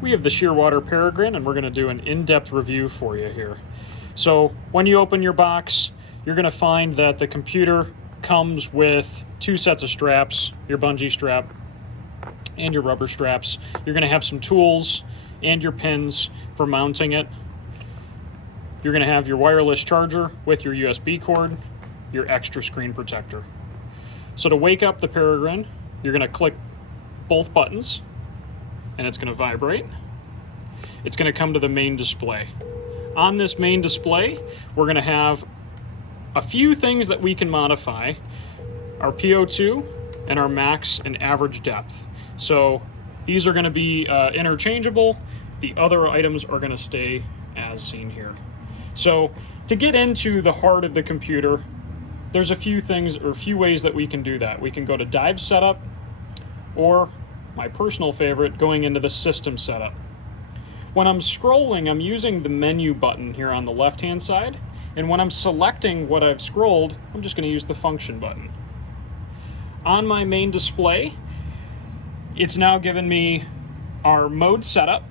We have the Shearwater Peregrine, and we're going to do an in-depth review for you here. So when you open your box, you're going to find that the computer comes with two sets of straps, your bungee strap and your rubber straps. You're going to have some tools and your pins for mounting it. You're going to have your wireless charger with your USB cord, your extra screen protector. So to wake up the Peregrine, you're going to click both buttons and it's going to vibrate. It's going to come to the main display. On this main display, we're going to have a few things that we can modify: our PO2 and our max and average depth. So these are going to be interchangeable. The other items are going to stay as seen here. So to get into the heart of the computer, there's a few things or a few ways that we can do that. We can go to dive setup, or my personal favorite, going into the system setup. When I'm scrolling, I'm using the menu button here on the left-hand side, and when I'm selecting what I've scrolled, I'm just going to use the function button. On my main display, it's now given me our mode setup,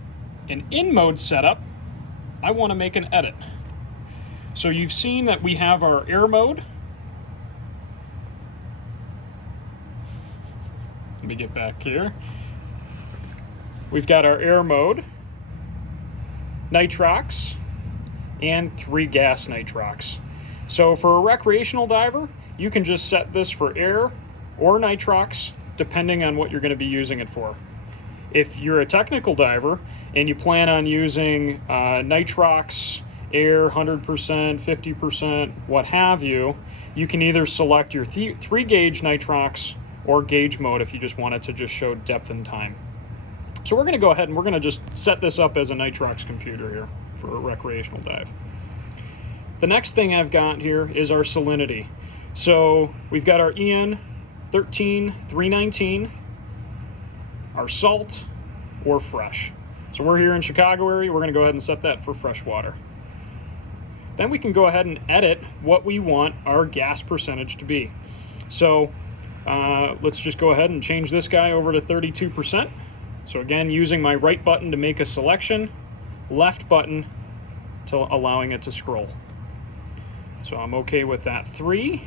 and in mode setup, I want to make an edit. So you've seen that we have our air mode. Let me get back here. We've got our air mode, nitrox, and 3 gas nitrox. So for a recreational diver, you can just set this for air or nitrox, depending on what you're going to be using it for. If you're a technical diver and you plan on using nitrox, air, 100%, 50%, what have you, you can either select your 3 gauge nitrox or gauge mode if you just want it to just show depth and time. So we're going to go ahead and we're going to just set this up as a nitrox computer here for a recreational dive. The next thing I've got here is our salinity. So we've got our EN 13319, our salt or fresh. So we're here in Chicago area, we're going to go ahead and set that for fresh water. Then we can go ahead and edit what we want our gas percentage to be. So let's just go ahead and change this guy over to 32%. So again, using my right button to make a selection, left button to allowing it to scroll. So I'm okay with that 3.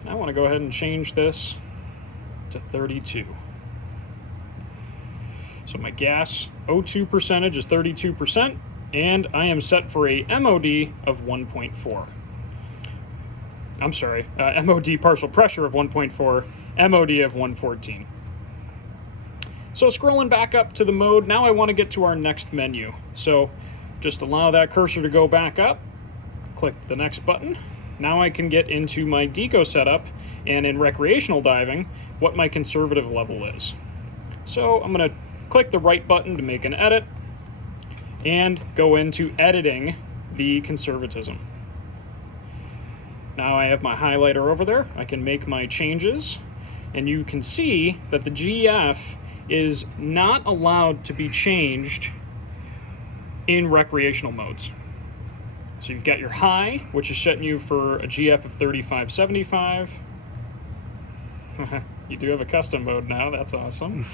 And I want to go ahead and change this to 32. So my gas O2 percentage is 32%, and I am set for a MOD of 1.4. I'm sorry, MOD partial pressure of 1.4, MOD of 114. So scrolling back up to the mode, now I want to get to our next menu. So just allow that cursor to go back up, click the next button. Now I can get into my deco setup, and in recreational diving, what my conservative level is. So I'm going to click the right button to make an edit, and go into editing the conservatism. Now I have my highlighter over there. I can make my changes, and you can see that the GF is not allowed to be changed in recreational modes. So you've got your high, which is setting you for a GF of 3575. You do have a custom mode now, that's awesome.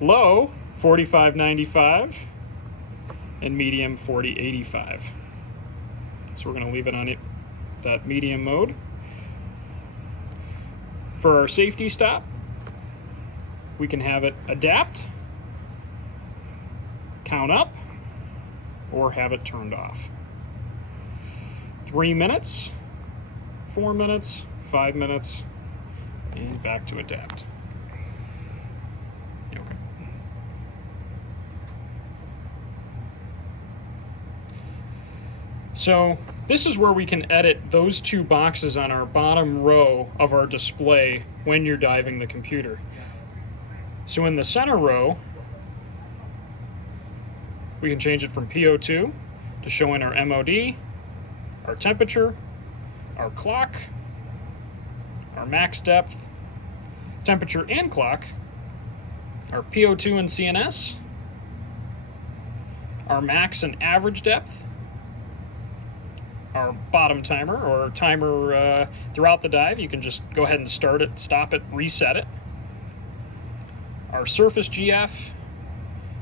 Low, 4595, and medium, 4085. So we're going to leave it on it, that medium mode. For our safety stop, we can have it adapt, count up, or have it turned off. 3 minutes, 4 minutes, 5 minutes, and back to adapt. Okay. So this is where we can edit those 2 boxes on our bottom row of our display when you're diving the computer. So in the center row, we can change it from PO2 to showing our MOD, our temperature, our clock, our max depth, temperature and clock, our PO2 and CNS, our max and average depth, our bottom timer or timer throughout the dive. You can just go ahead and start it, stop it, reset it. Our surface GF,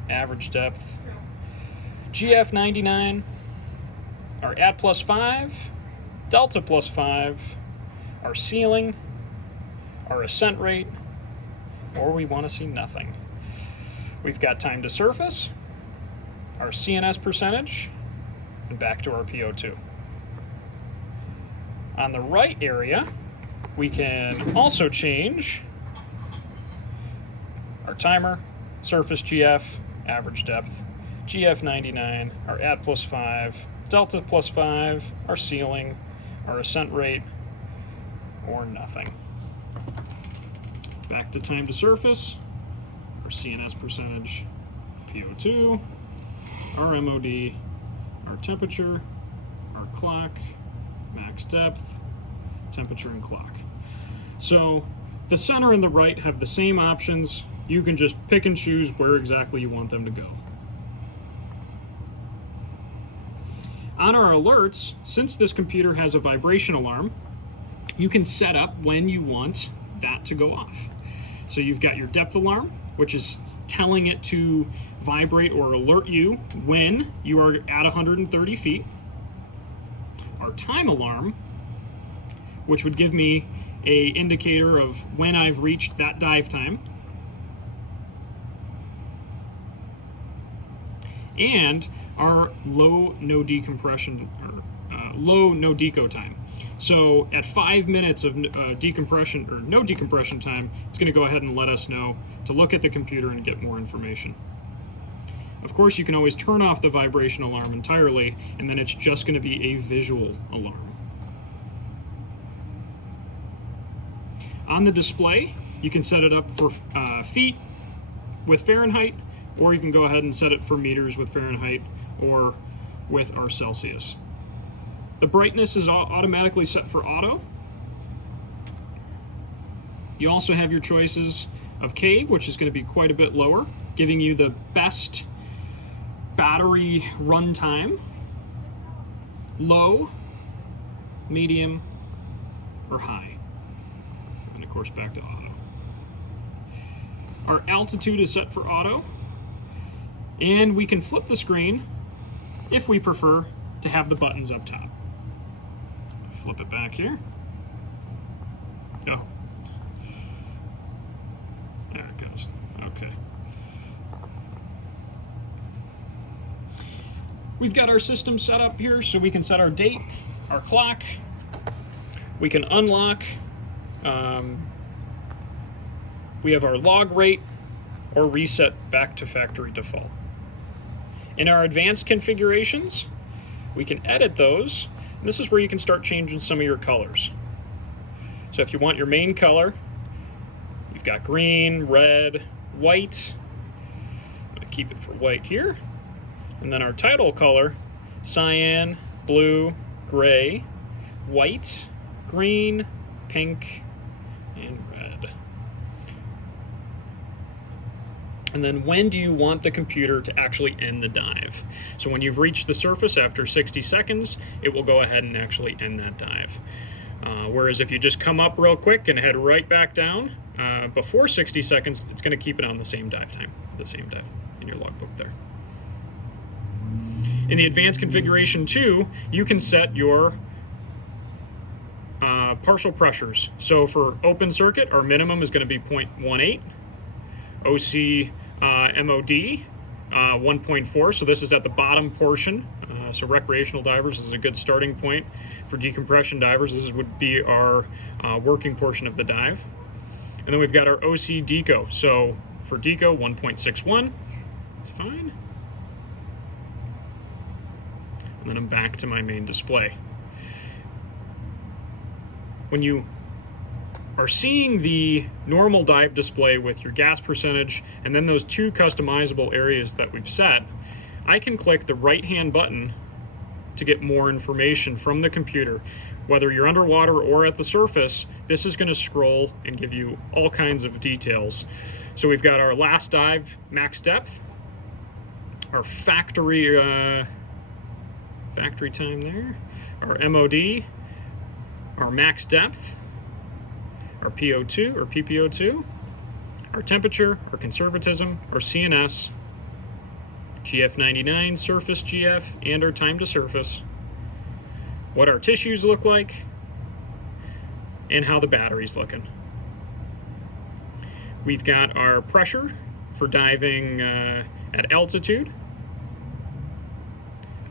average depth, GF99, our at +5, delta +5, our ceiling, our ascent rate, or we want to see nothing. We've got time to surface, our CNS percentage, and back to our PO2. On the right area, we can also change our timer, surface GF, average depth, GF99, our at +5, delta +5, our ceiling, our ascent rate, or nothing. Back to time to surface, our CNS percentage, PO2, our MOD, our temperature, our clock, max depth, temperature, and clock. So the center and the right have the same options. You can just pick and choose where exactly you want them to go. On our alerts, since this computer has a vibration alarm, you can set up when you want that to go off. So you've got your depth alarm, which is telling it to vibrate or alert you when you are at 130 feet. Our time alarm, which would give me an indicator of when I've reached that dive time. And our low no decompression, or low no deco time. So at 5 minutes of decompression or no decompression time, it's going to go ahead and let us know to look at the computer and get more information. Of course, you can always turn off the vibration alarm entirely, and then it's just going to be a visual alarm. On the display, you can set it up for feet with Fahrenheit, or you can go ahead and set it for meters with Fahrenheit or with our Celsius. The brightness is automatically set for auto. You also have your choices of cave, which is going to be quite a bit lower, giving you the best battery run time, low, medium, or high. And of course back to auto. Our altitude is set for auto, and we can flip the screen if we prefer to have the buttons up top. Flip it back here. Oh. There it goes. Okay. We've got our system set up here so we can set our date, our clock. We can unlock. We have our log rate or reset back to factory default. In our advanced configurations, we can edit those. And this is where you can start changing some of your colors. So if you want your main color, you've got green, red, white. I'm going to keep it for white here. And then our title color, cyan, blue, gray, white, green, pink, and red. And then when do you want the computer to actually end the dive? So when you've reached the surface after 60 seconds, it will go ahead and actually end that dive. Whereas if you just come up real quick and head right back down, before 60 seconds, it's going to keep it on the same dive time, the same dive in your logbook there. In the advanced configuration 2, you can set your partial pressures. So for open circuit, our minimum is going to be 0.18. OC MOD 1.4, so this is at the bottom portion. So recreational divers, this is a good starting point. For decompression divers, this would be our working portion of the dive. And then we've got our OC deco. So for deco, 1.61, that's fine. And then I'm back to my main display. When you are seeing the normal dive display with your gas percentage and then those two customizable areas that we've set, I can click the right-hand button to get more information from the computer. Whether you're underwater or at the surface, this is going to scroll and give you all kinds of details. So we've got our last dive max depth, our factory time there, our MOD, our max depth, our PO2 or PPO2, our temperature, our conservatism, our CNS, GF99, surface GF, and our time to surface, what our tissues look like, and how the battery's looking. We've got our pressure for diving at altitude,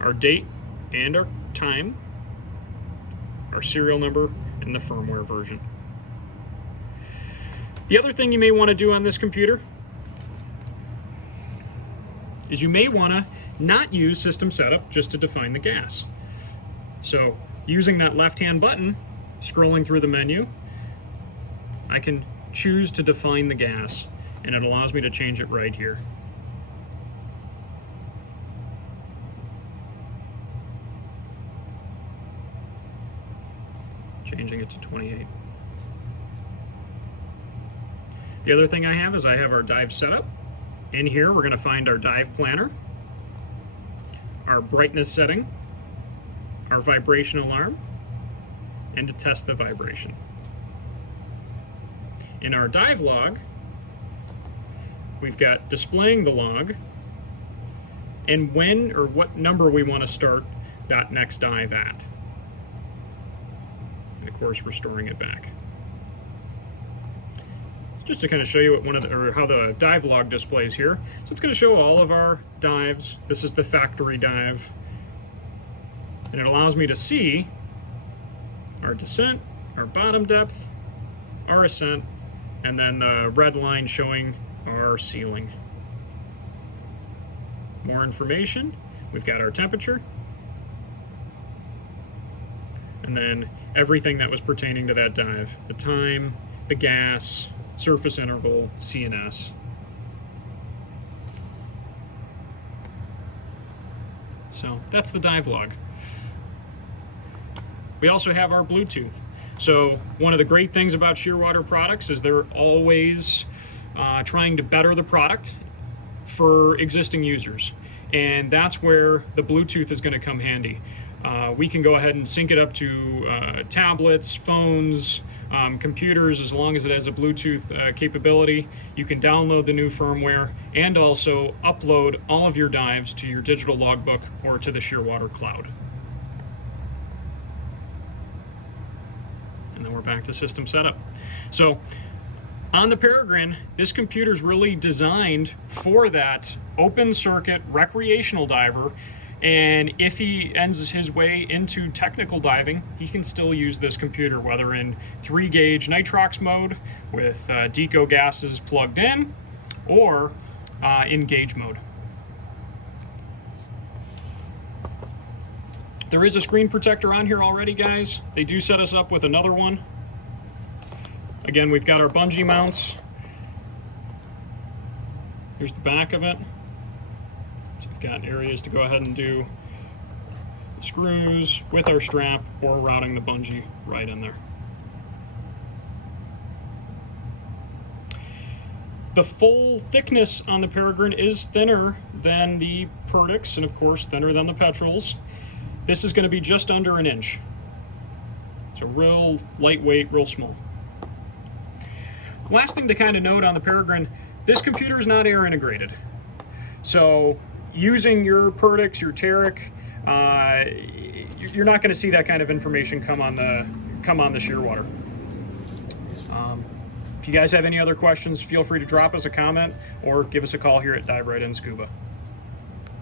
our date and our time, our serial number, and the firmware version. The other thing you may want to do on this computer is you may want to not use system setup just to define the gas. So using that left-hand button, scrolling through the menu, I can choose to define the gas, and it allows me to change it right here. Changing it to 28. The other thing I have is I have our dive setup. In here, we're going to find our dive planner, our brightness setting, our vibration alarm, and to test the vibration. In our dive log, we've got displaying the log and when or what number we want to start that next dive at. And of course, we're storing it back. Just to kind of show you what how the dive log displays here. So it's going to show all of our dives. This is the factory dive. And it allows me to see our descent, our bottom depth, our ascent, and then the red line showing our ceiling. More information. We've got our temperature. And then everything that was pertaining to that dive. The time, the gas, surface interval, CNS. So that's the dive log. We also have our Bluetooth. So one of the great things about Shearwater products is they're always trying to better the product for existing users. And that's where the Bluetooth is going to come handy. We can go ahead and sync it up to tablets, phones, computers, as long as it has a Bluetooth capability. You can download the new firmware and also upload all of your dives to your digital logbook or to the Shearwater cloud. And then we're back to system setup. So on the Peregrine, this computer is really designed for that open circuit recreational diver. And if he ends his way into technical diving, he can still use this computer, whether in 3-gauge nitrox mode with deco gases plugged in, or in gauge mode. There is a screen protector on here already, guys. They do set us up with another one. Again, we've got our bungee mounts. Here's the back of it. So we've got areas to go ahead and do the screws with our strap or routing the bungee right in there. The full thickness on the Peregrine is thinner than the Perdix, and of course thinner than the Petrels. This is going to be just under 1 inch. So real lightweight, real small. Last thing to kind of note on the Peregrine, this computer is not air integrated. So using your Perdix, your Teric, you're not going to see that kind of information come on the Shearwater. If you guys have any other questions, feel free to drop us a comment or give us a call here at Dive Right In Scuba.